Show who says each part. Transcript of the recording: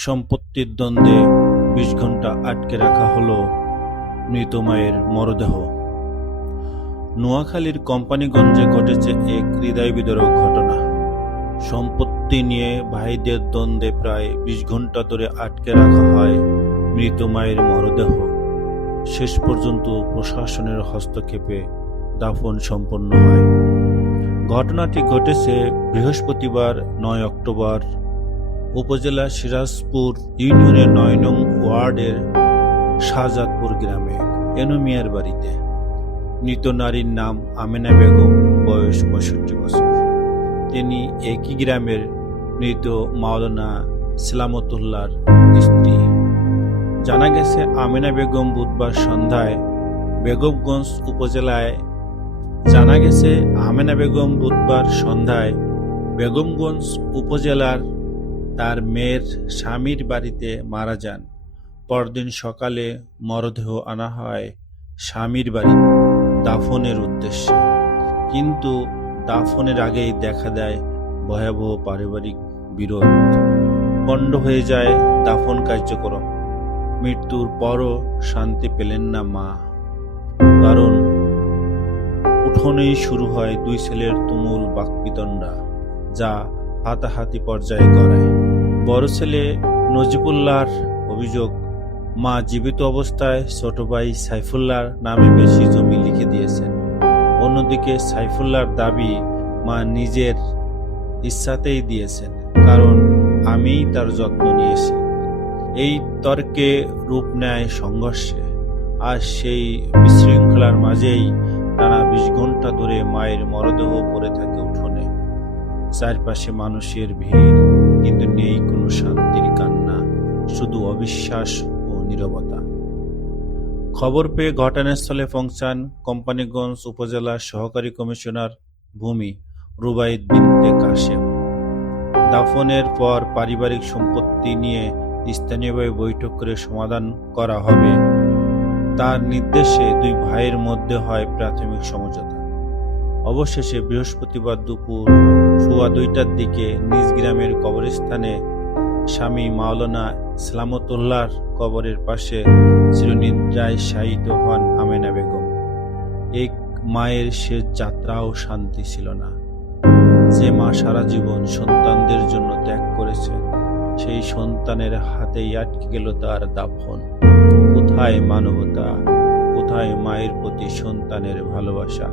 Speaker 1: সম্পত্তির দ্বন্দ্বে বিশ ঘণ্টা আটকে রাখা হলো মৃত মায়ের মরদেহ। নোয়াখালীর কোম্পানিগঞ্জে ঘটেছে এক হৃদয় বিদারক ঘটনা। সম্পত্তি নিয়ে ভাইদের দ্বন্দ্বে প্রায় বিশ ঘণ্টা ধরে আটকে রাখা হয় মৃত মায়ের মরদেহ। শেষ পর্যন্ত প্রশাসনের হস্তক্ষেপে দাফন সম্পন্ন হয়। ঘটনাটি ঘটেছে বৃহস্পতিবার, নয় অক্টোবর উপজেলা সিরাজপুর ইউনিয়নের নয় নং ওয়ার্ডের শাহজাদপুর গ্রামে এনুমিয়ার বাড়িতে? মৃত নারীর নাম আমেনা বেগম, বয়স পঁয়ষট্টি বছর। তিনি একই গ্রামের মৃত মাওলানা সালামতুল্লাহর স্ত্রী। জানা গেছে, আমেনা বেগম বুধবার সন্ধ্যায় বেগমগঞ্জ উপজেলায়, জানা গেছে, আমেনা বেগম বুধবার সন্ধ্যায় বেগমগঞ্জ উপজেলার তার মেয়ের স্বামীর বাড়িতে মারা যান। পরদিন সকালে মরদেহ আনা হয় স্বামীর বাড়ি দাফনের উদ্দেশ্যে। কিন্তু দাফনের আগেই দেখা দেয় ভয়াবহ পারিবারিক বিরোধ। পণ্ড হয়ে যায় দাফন কার্যক্রম। মৃত্যুর পরও শান্তি পেলেন না মা। কারণ উঠোনেই শুরু হয় দুই ছেলের তুমুল বাকবিতণ্ডা যা হাতাহাতি পর্যায়ে গড়ায়। বড় ছেলে নজিবুল্লাহর অভিযোগ, মা জীবিত অবস্থায় ছোট ভাই সাইফুল্লাহর নামে বেশি জমি লিখে দিয়েছেন। অন্যদিকে সাইফুল্লাহর দাবি মা নিজের ইচ্ছাতেই দিয়েছেন, কারণ আমিই তার যত্ন নিয়েছি। এই তর্কে রূপ নেয় সংঘর্ষে, আর সেই বিশৃঙ্খলার মাঝেই টানা বিশ ঘণ্টা ধরে মায়ের মরদেহ পড়ে থাকে উঠোনে। চারপাশে মানুষের ভিড়, কিন্তু নেই কোনো শান্তির কান্না, শুধু অবিশ্বাস ও নীরবতা। খবর পেয়ে ঘটনাস্থলে পৌঁছান কোম্পানিগঞ্জ উপজেলার সহকারী কমিশনার ভূমি রুবাইদ বিনতে কাশেম। দাফনের পর পারিবারিক সম্পত্তি নিয়ে স্থানীয়ভাবে বৈঠক করে সমাধান করা হবে। তার নির্দেশে দুই ভাইয়ের মধ্যে হয় প্রাথমিক সমঝোতা। অবশেষে বৃহস্পতিবার দুপুর সোয়া দুইটার দিকে নিজ গ্রামের কবরস্থানে স্বামী মাওলানা ইসলামতুল্লাহর কবরের পাশে চিরনিদ্রায় শায়িত হন আমেনা বেগম। এক মায়ের শেষ যাত্রাও শান্তি ছিল না। যে মা সারা জীবন সন্তানদের জন্য ত্যাগ করেছে, সেই সন্তানের হাতেই আটকে গেল তার দাফন। কোথায় মানবতা, কোথায় মায়ের প্রতি সন্তানের ভালোবাসা?